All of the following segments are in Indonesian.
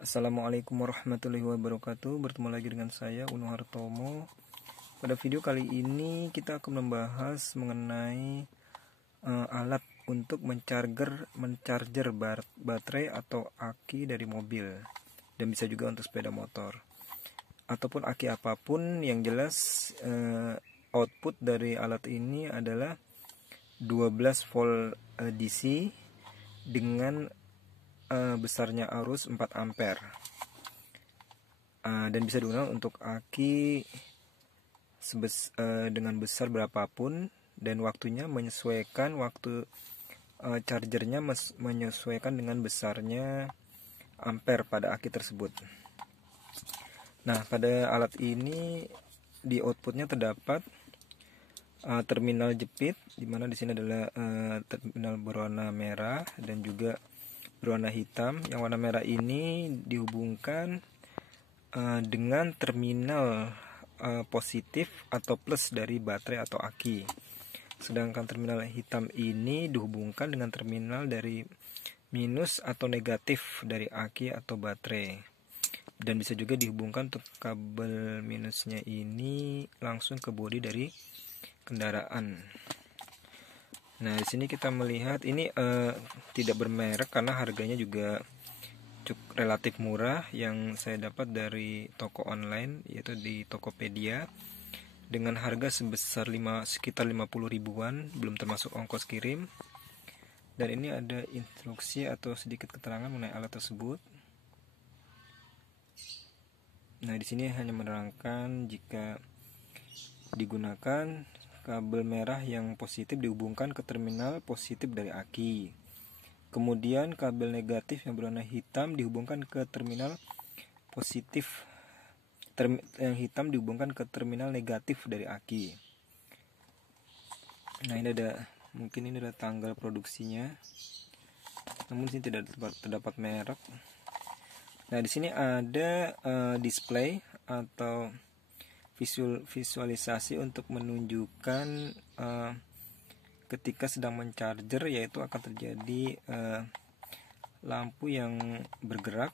Assalamualaikum warahmatullahi wabarakatuh. Bertemu lagi dengan saya Uno Hartomo. Pada video kali ini kita akan membahas mengenai alat untuk mencarger baterai atau aki dari mobil, dan bisa juga untuk sepeda motor ataupun aki apapun. Yang jelas output dari alat ini adalah 12 volt DC dengan besarnya arus 4 ampere, dan bisa digunakan untuk aki dengan besar berapapun, dan waktunya menyesuaikan waktu chargernya menyesuaikan dengan besarnya ampere pada aki tersebut. Nah, pada alat ini di outputnya terdapat terminal jepit, dimana di sini adalah terminal berwarna merah dan juga berwarna hitam. Yang warna merah ini dihubungkan dengan terminal positif atau plus dari baterai atau aki. Sedangkan terminal hitam ini dihubungkan dengan terminal dari minus atau negatif dari aki atau baterai. Dan bisa juga dihubungkan untuk kabel minusnya ini langsung ke bodi dari kendaraan. Nah, di sini kita melihat ini tidak bermerek karena harganya juga cukup relatif murah, yang saya dapat dari toko online yaitu di Tokopedia dengan harga sebesar sekitar 50 ribuan, belum termasuk ongkos kirim. Dan ini ada instruksi atau sedikit keterangan mengenai alat tersebut. Nah, di sini hanya menerangkan jika digunakan kabel merah yang positif dihubungkan ke terminal positif dari aki. Kemudian kabel negatif yang berwarna hitam dihubungkan ke terminal positif. Yang hitam dihubungkan ke terminal negatif dari aki. Nah, ini mungkin ini ada tanggal produksinya. Namun di sini tidak terdapat merek. Nah, di sini ada display atau visualisasi untuk menunjukkan ketika sedang mencarger, yaitu akan terjadi lampu yang bergerak.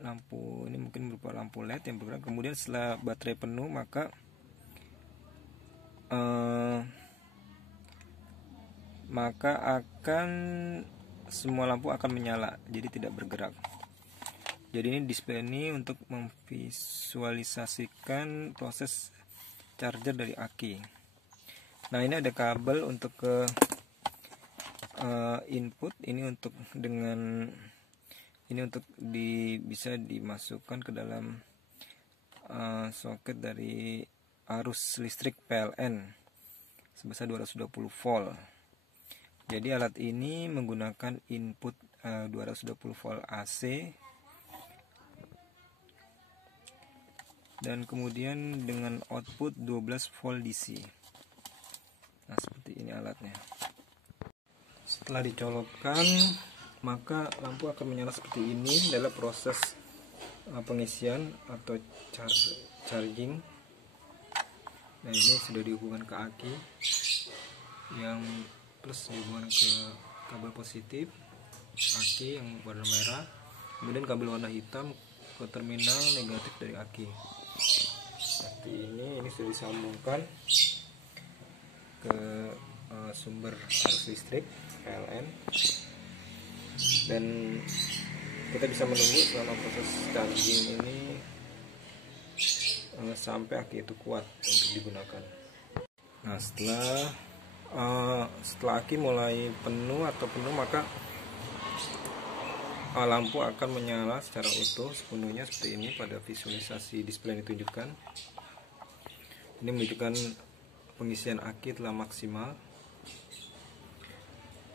Lampu ini mungkin berupa lampu LED yang bergerak. Kemudian setelah baterai penuh maka akan semua lampu akan menyala, jadi tidak bergerak. Jadi ini display ini untuk memvisualisasikan proses charger dari aki. Nah, ini ada kabel untuk ke input. Ini untuk bisa dimasukkan ke dalam soket dari arus listrik PLN sebesar 220 volt. Jadi alat ini menggunakan input 220 volt AC dan kemudian dengan output 12 volt DC. Nah, seperti ini alatnya. Setelah dicolokkan, maka lampu akan menyala seperti ini. Adalah proses pengisian atau charging. Nah, ini sudah dihubungkan ke aki, yang plus dihubungkan ke kabel positif aki yang warna merah, kemudian kabel warna hitam ke terminal negatif dari aki. Seperti ini sudah disambungkan ke sumber arus listrik PLN, dan kita bisa menunggu selama proses charging ini sampai aki itu kuat untuk digunakan. Nah, setelah aki mulai penuh, maka lampu akan menyala secara utuh sepenuhnya seperti ini. Pada visualisasi display yang ditunjukkan, ini menunjukkan pengisian aki telah maksimal.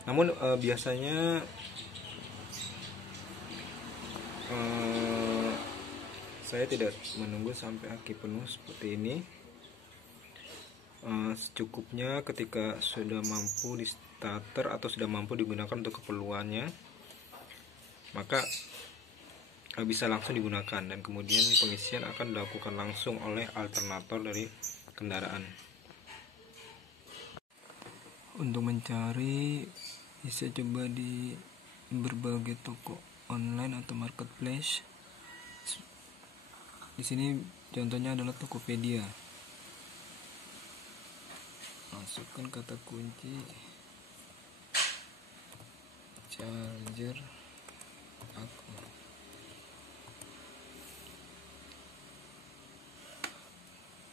Namun biasanya saya tidak menunggu sampai aki penuh seperti ini. Secukupnya ketika sudah mampu di starter atau sudah mampu digunakan untuk keperluannya, maka bisa langsung digunakan, dan kemudian pengisian akan dilakukan langsung oleh alternator dari kendaraan. Untuk mencari bisa coba di berbagai toko online atau marketplace. Di sini contohnya adalah Tokopedia. Masukkan kata kunci charger aku.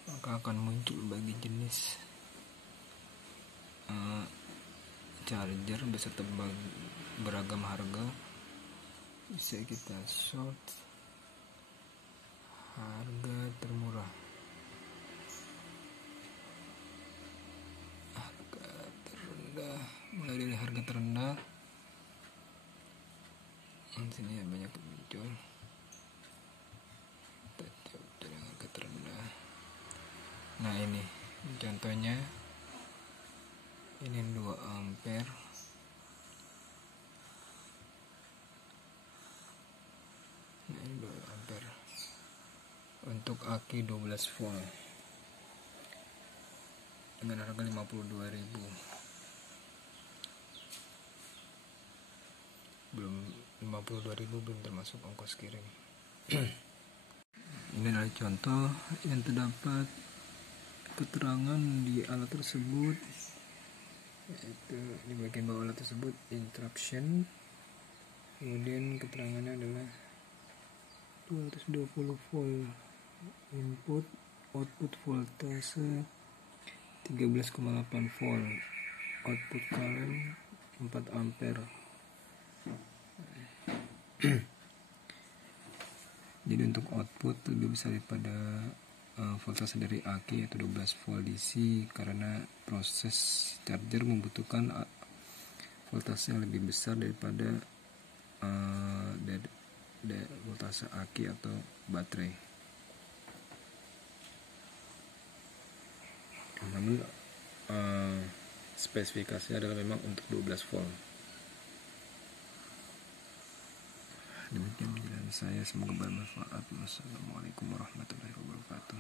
Maka akan muncul bagi jenis charger beserta beragam harga. Bisa kita sort harga termurah, harga terendah, mulai dari harga terendah. Di sini banyak muncul. Kita coba dari harga terendah. Nah, ini contohnya, ini 2 ampere. Nah, ini 2 ampere untuk aki 12 volt dengan harga 52.000. Belum 52.000 belum termasuk ongkos kirim. Ini adalah contoh yang terdapat keterangan di alat tersebut, yaitu di bagian bawah alat tersebut instruction. Kemudian keterangannya adalah 220 volt input, output voltase 13,8 volt, output current 4 ampere. Jadi untuk output lebih besar daripada voltase dari aki, yaitu 12 volt DC, karena proses charger membutuhkan voltase yang lebih besar daripada dari voltase aki atau baterai. Namun spesifikasinya adalah memang untuk 12 volt. Demikian penjelasan saya, semoga bermanfaat. Wassalamualaikum warahmatullahi wabarakatuh.